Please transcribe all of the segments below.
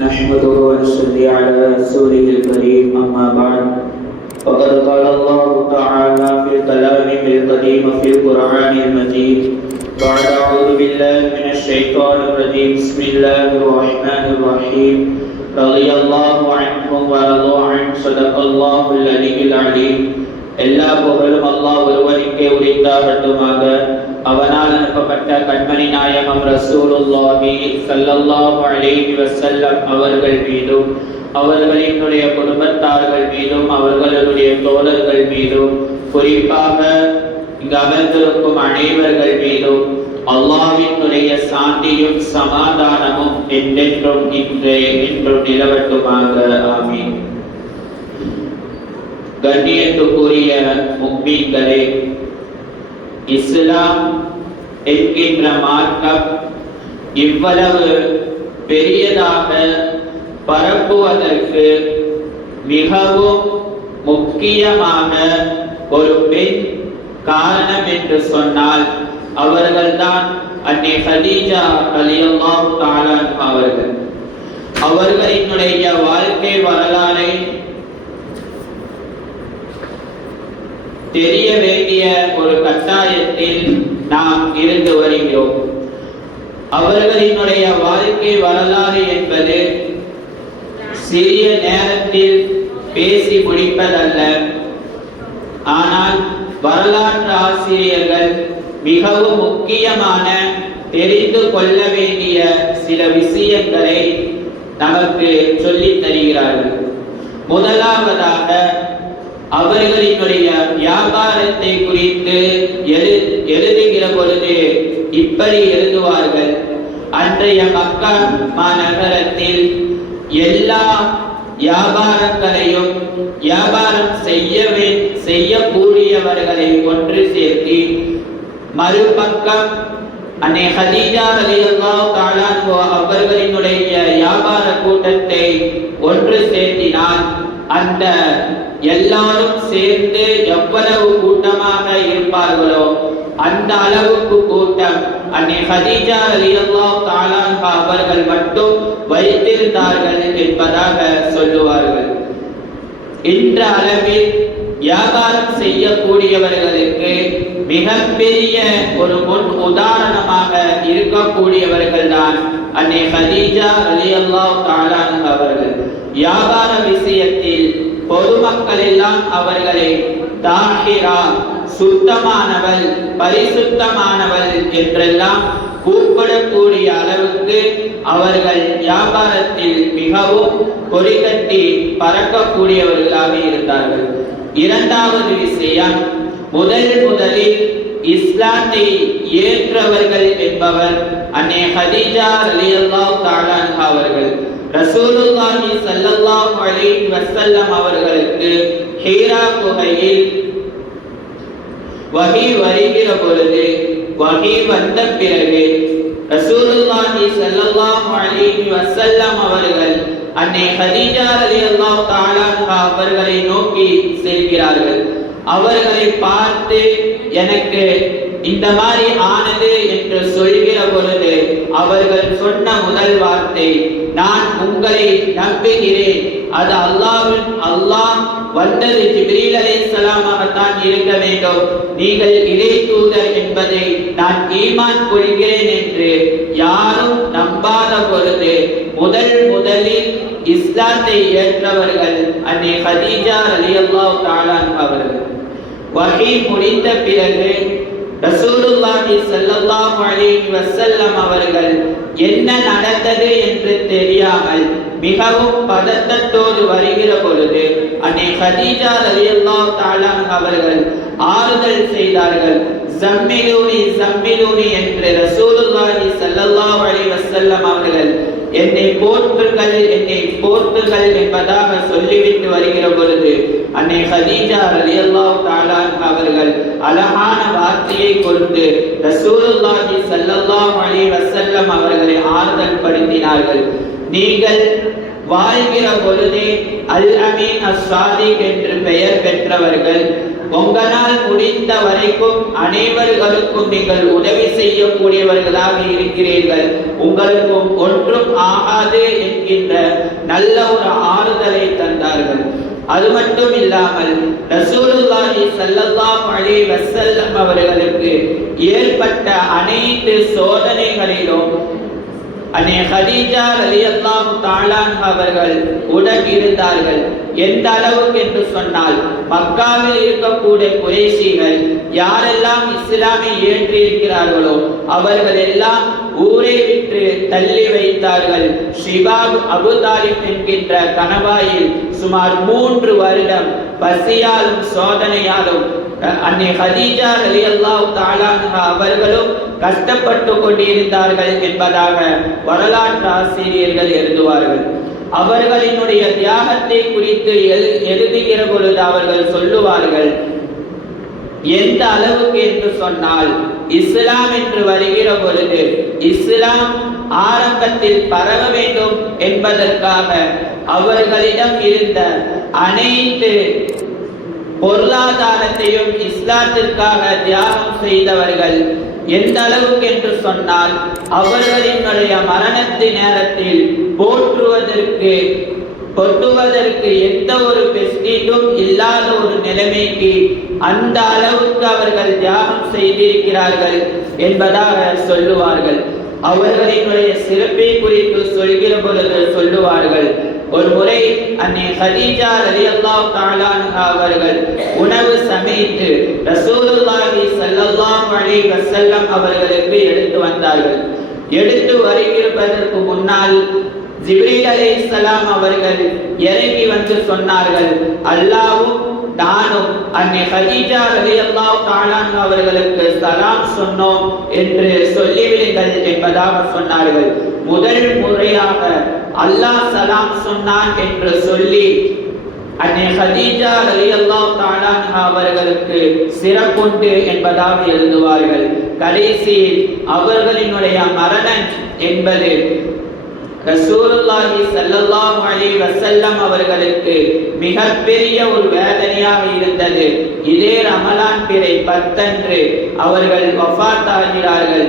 نحمده ونصلي على رسوله الكريم أما بعد فقد قال الله تعالى في كلامه القديم في القرآن المجيد بعد أعوذ بالله من الشيطان الرجيم بسم الله الرحمن الرحيم رضي الله عنهم ورضوا عنه صدق الله العلي العليم எல்லா புகழும் அல்லாஹ் ஒருவனுக்கே உரித்தாகட்டுமாக. அவனால் அனுப்பப்பட்ட கண்மணி நாயகம் ரசூலுல்லாஹி ஸல்லல்லாஹு அலைஹி வஸல்லம் அவர்கள் மீதும் அவர்களினுடைய குடும்பத்தார்கள் மீதும் அவர்களுடைய தோழர்கள் மீதும் குறிப்பாக இங்கு அமர்ந்திருக்கும் அனைவர்கள் மீதும் அல்லாஹ்வினுடைய சாந்தியும் சமாதானமும் என்றென்றும் என்றும் நிலவட்டுமாக. ஆமீன். கண்ணியத்துக்குரிய முஃமின்களே, இஸ்லாம் என்கின்ற மார்க்கம் இவ்வளவு பெரியதாக பரப்புவதற்கு மிகவும் முக்கியமான ஒரு பெண் காரணம் என்று சொன்னால் அவர்கள்தான் அன்னை ஹதீஜா ரலியல்லாஹு தஆலா அவர்கள். அவர்களினுடைய வாழ்க்கை வரலாறை தெரிய வேண்டிய ஒரு கட்டாயத்தில் நாம் இருந்து வருகிறோம். அவர்களினுடைய வாழ்க்கை வரலாறு என்பது சிறிய நேரத்தில் பேசி முடிப்பதல்ல. ஆனால் வரலாற்று ஆசிரியர்கள் மிகவும் முக்கியமான தெரிந்து கொள்ள வேண்டிய சில விஷயங்களை நமக்கு சொல்லித் தருகிறார்கள். முதலாவதாக அவர்களினுடைய வியாபாரத்தை குறித்து எழுதுகிற பொழுது இப்படி எழுதுவார்கள்: அன்றைய மக்கா மாநகரத்தில் எல்லா வியாபாரங்களையும் வியாபாரம் செய்யக்கூடியவர்களை ஒன்று சேர்த்து மறுபக்கம் அன்னை ஹதீஜா ரலியல்லாஹு தஆலா அவர்களினுடைய வியாபார கூட்டத்தை ஒன்று சேர்த்தினால் அந்த எல்லாரும் சேர்ந்து எவ்வளவு கூட்டமாக இருப்பார்களோ அந்த அளவுக்கு கூட்டம் அன்னை ஹதீஜா ரலியல்லாஹு தஆலா அவர்கள் மட்டும் வைத்திருந்தார்கள் என்பதாக சொல்லுவார்கள். இன்ற அளவில் வியாபாரம் செய்யக்கூடியவர்களுக்கு மிகப்பெரிய ஒரு முன் உதாரணமாக இருக்கக்கூடியவர்கள் தான் அன்னை ஹதீஜா ரலியல்லாஹு தஆலா அவர்கள். வியாபார விஷயத்தில் பொதுமக்கள் எல்லாம் அவர்களை தாஹிரா, சுத்தமானவள், பரிசுத்தமானவள் என்றெல்லாம் கூப்பிடக்கூடிய அளவுக்கு அவர்கள் வியாபாரத்தில் மிகவும் கொடிகட்டி பறக்கக்கூடியவர்களாக இருந்தார்கள். இரண்டாவது விஷயம், முதலில் இஸ்லாத்தை ஏற்றவர்கள் என்பவர் அன்னை ஹதீஜா ரலியல்லாஹு தஆலா அவர்கள். ரசூலுல்லாஹி ஸல்லல்லாஹு அலைஹி வஸல்லம் அவர்களுக்கு ஹீரா குகையில் வஹி வருகிற பொழுது, வஹி வந்த பிறகு ரசூலுல்லாஹி ஸல்லல்லாஹு அலைஹி வஸல்லம் அவர்கள் அன்னை ஹதீஜா ரலியல்லாஹு தஆலா அவர்களை நோக்கி செல்கிறார்கள். அவர்களை பார்த்து எனக்கு இந்த மாதிரி ஆனது என்று சொல்கிற பொழுது அவர்கள் சொன்ன முதல் வார்த்தை, நான் உங்களை நம்புகிறேன், அது அல்லாஹ் வந்தது ஜிப்ரீல் அலைஹிஸ்ஸலாமாகத்தான் இருக்க வேண்டும், நீங்கள் இறை தூதர் என்பதை நான் ஈமான் கொள்கிறேன் என்று யாரும் நம்பாத பொழுது முதலில் இஸ்லாத்தை ஏற்றவர்கள் அன்னை ஹதீஜா ரலியல்லாஹு தஆலா அவர்கள். வஹி முடிந்த பிறகு ரசூலுல்லாஹி ஸல்லல்லாஹு அலைஹி வஸல்லம் அவர்கள் என்ன நடந்தது என்று தெரியாமல் மிகவும் பதட்டத்தோடு வருகிற பொழுது அன்னை ஹதீஜா ரலியல்லாஹு தஆலா அவர்கள் ஆறுதல் செய்தார்கள். ஜம்மிலூனி என்று ரசூலுல்லாஹி ஸல்லல்லாஹு அலைஹி வஸல்லம் அவர்கள் என்னை போற்றுங்கள் என்பதாக சொல்லிவிட்டு வருகிற பொழுது அன்னை ஹதீஜா ரலியல்லாஹு தஆலா அவர்கள் அழகான வார்த்தையை கொண்டு ரசூலுல்லாஹி ஸல்லல்லாஹு அலைஹி வஸல்லம் அவர்களை ஆறுதல் படுத்தினார்கள். நீங்கள் வாழ்கிற பொழுதே அல் அமீன் அஸ்ஸாதிக் என்று பெயர் பெற்றவர்கள். உங்களால் முடிந்த வரைக்கும் அனைவர்களுக்கும் நீங்கள் உதவி செய்யக்கூடியவர்களாக இருக்கிறீர்கள். உங்களுக்கும் ஒன்றும் ஆகாது என்கின்ற நல்ல ஒரு ஆறுதலை தந்தார்கள். அது மட்டும் இல்லாமல் ரசூலுல்லாஹி ஸல்லல்லாஹு அலைஹி வஸல்லம் அவர்களுக்கு ஏற்பட்ட அனைத்து சோதனைகளிலும் அன்னை ஹதீஜா ரலியல்லாஹு தஆலா அவர்கள் உடன் இருந்தார்கள். எந்த அளவுக்கு என்று சொன்னால், மக்காவில் இருக்கக்கூடிய குறைஷிகள் யாரெல்லாம் இஸ்லாமை ஏற்றி இருக்கிறார்களோ அவர்கள் எல்லாம் ஊரை விட்டு தள்ளி வைத்தார்கள். ஷிபாப் அபு தாலிப் என்கின்ற கணவாயில் சுமார் 3 வருடம் பசியாலும் சோதனையாலும் அன்னை ஹதீஜா ரலியல்லாஹு தஆலா அவர்களும் கஷ்டப்பட்டு கொண்டிருந்தார்கள் என்பதாக வரலாற்று ஆசிரியர்கள் எழுதுவார்கள். அவர்களினுடைய தியாகத்தை குறித்து எழுதுகிற பொழுது அவர்கள் சொல்லுவார்கள், எந்த அளவுக்கு என்று சொன்னால், இஸ்லாம் என்று வருகிற பொழுது இஸ்லாம் ஆரம்பத்தில் பரவ வேண்டும் என்பதற்காக அவர்களிடம் இருந்த அனைத்து பொருளாதாரத்தையும் இஸ்லாத்திற்காக தியாகம் செய்தவர்கள். எந்த அளவுக்கு என்று சொன்னால், அவர்களினுடைய மரணத்தின் நேரத்தில் கொட்டுவதற்கு எந்த ஒரு பெஸ்டீட்டும் இல்லாத ஒரு நிலைமைக்கு அந்த அளவுக்கு அவர்கள் தியாகம் செய்திருக்கிறார்கள் என்பதாக சொல்லுவார்கள். அவர்களினுடைய சிறப்பை குறித்து சொல்கிற பொழுது சொல்லுவார்கள், ஒரு முறை அன்னை ஹதீஜா ரலியல்லாஹு தஆலா அன்ஹா அவர்கள் உணவு சமைத்து ரசூலுல்லாஹி ஸல்லல்லாஹு அலைஹி வஸல்லம் அவர்களுக்கு எடுத்து வந்தார்கள். எடுத்து வருகிறதற்கு முன்னால் ஜிப்ரீல் அலைஹிஸ்ஸலாம் அவர்கள் இறங்கி வந்து சொன்னார்கள், அல்லாஹ்வும் நானும் அன்னை ஹதீஜா ரலியல்லாஹு தஆலா அவர்களுக்கு சலாம் சொன்னோம் என்று சொல்லிவிடுங்கள் என்பதாக சொன்னார்கள். முதல் முறையாக அல்லாஹ் சலாம் சொன்னான் என்று சொல்லி அன்னை ஹதீஜா ரலியல்லாஹு தஆலா அவர்களுக்கு சிறப்புண்டு என்பதாக எழுதுவார்கள். கடைசியில் அவர்களினுடைய மரணம் என்பது ரசூலுல்லாஹி ஸல்லல்லாஹு அலைஹி வஸல்லம் அவர்களுக்கு மிகப்பெரிய ஒரு வேதனையாக இருந்தது. இதே ரமலான் பிறை 10 அன்று அவர்கள் வஃபாத் ஆகிறார்கள்.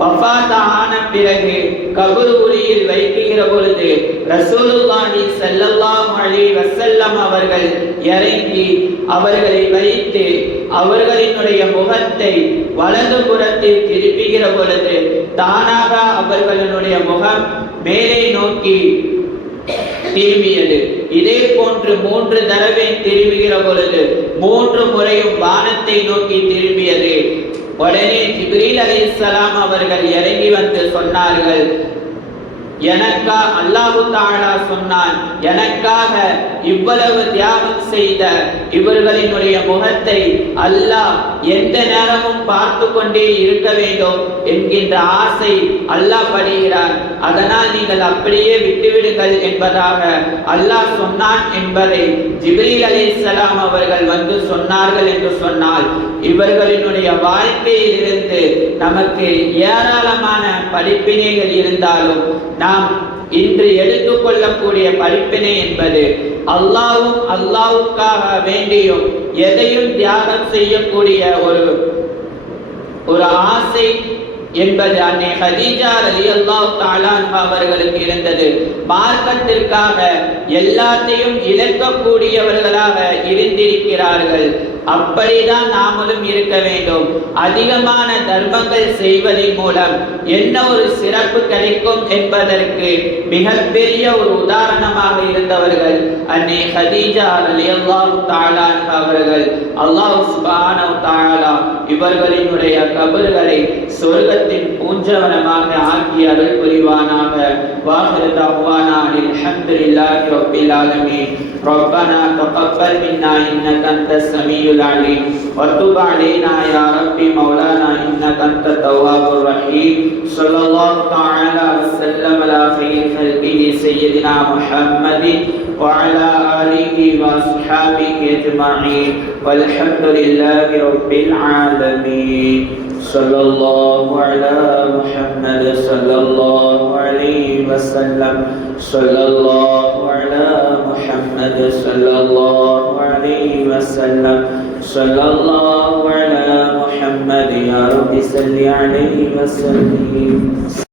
வஃபாத் ஆன பிறகு கபர் உளியில் வைக்கிற பொழுது ரசூலுல்லாஹி ஸல்லல்லாஹு அலைஹி வஸல்லம் அவர்கள் இறங்கி அவர்களை வைத்து அவர்களினுடைய முகத்தை வலது புறத்தில் திருப்புகிற பொழுது தானாக அவர்களுடைய முகம் மேலே நோக்கி திரும்பியது. இதே போன்று 3 தடவை திரும்புகிற பொழுது 3 முறையும் வானத்தை நோக்கி திரும்பியது. உடனே ஜிப்ரீல் அலைஹிஸ்ஸலாம் அவர்கள் இறங்கி வந்து சொன்னார்கள், அல்லாஹ் தஆலா சொன்னான், எனக்காக இவ்வளவு தியாகம் செய்த இவர்களினுடைய முகத்தை அல்லாஹ் எந்த நேரமும் பார்த்து கொண்டே இருக்க வேண்டும் என்கின்ற ஆசை அல்லாஹ் படுகிறான். அதனால் நீங்கள் அப்படியே விட்டுவிடுங்கள் என்பதாக அல்லாஹ் சொன்னான் என்பதை ஜிப்ரீல் அலைஹிஸ்ஸலாம் அவர்கள் வந்து சொன்னார்கள் என்று சொன்னால், இவர்களினுடைய வாழ்க்கையிலிருந்து நமக்கு ஏராளமான படிப்பினைகள் இருந்தாலும் நாம் இன்று எடுத்துக்கொள்ளக்கூடிய படிப்பினை என்பது அல்லாஹ்வும் அல்லாஹ்வுக்காக வேண்டியும் எதையும் தியாகம் செய்யக்கூடிய ஒரு ஆசை என்பது அன்னை ஹதீஜா ரலியல்லாஹு தஆலா அன்ஹா அவர்களுக்கு இருந்தது. மார்க்கத்திற்காக எல்லாத்தையும் இழக்கக்கூடியவர்களாக இருந்திருக்கிறார்கள். அப்படிதான் நாமளும் இருக்க வேண்டும். அதிகமான தர்மங்கள் செய்வதன் மூலம் என்ன ஒரு சிறப்பு கிடைக்கும் என்பதற்கு மிகப்பெரிய ஒரு உதாரணமாக இருந்தவர்கள் அன்னை ஹதீஜா ரலியல்லாஹு தஆலா அன்ஹா அவர்கள். அல்லாஹ் சுப்ஹானஹு வ தஆலா இவர்களினுடைய கபர்களை சொர்க்கத்தின் பூஞ்சவனமாக ஆக்கி அருள் புரிவானாக. வாஹிரு தஅவானா அல்ஹம்துலில்லாஹி ரப்பில் ஆலமீன். ربنا تقبل منا إنك أنت السميع العليم وتب علينا يا ربي مولانا إنك أنت التواب الرحيم. صلى الله تعالى وسلم على خير خلقه سيدنا محمد وعلى آله وأصحابه أجمعين والحمد لله رب العالمين. صلى الله على محمد صلى الله عليه وسلم صلى الله على محمد صلى الله عليه وسلم صلى الله على محمد يا رب صل عليه وسلم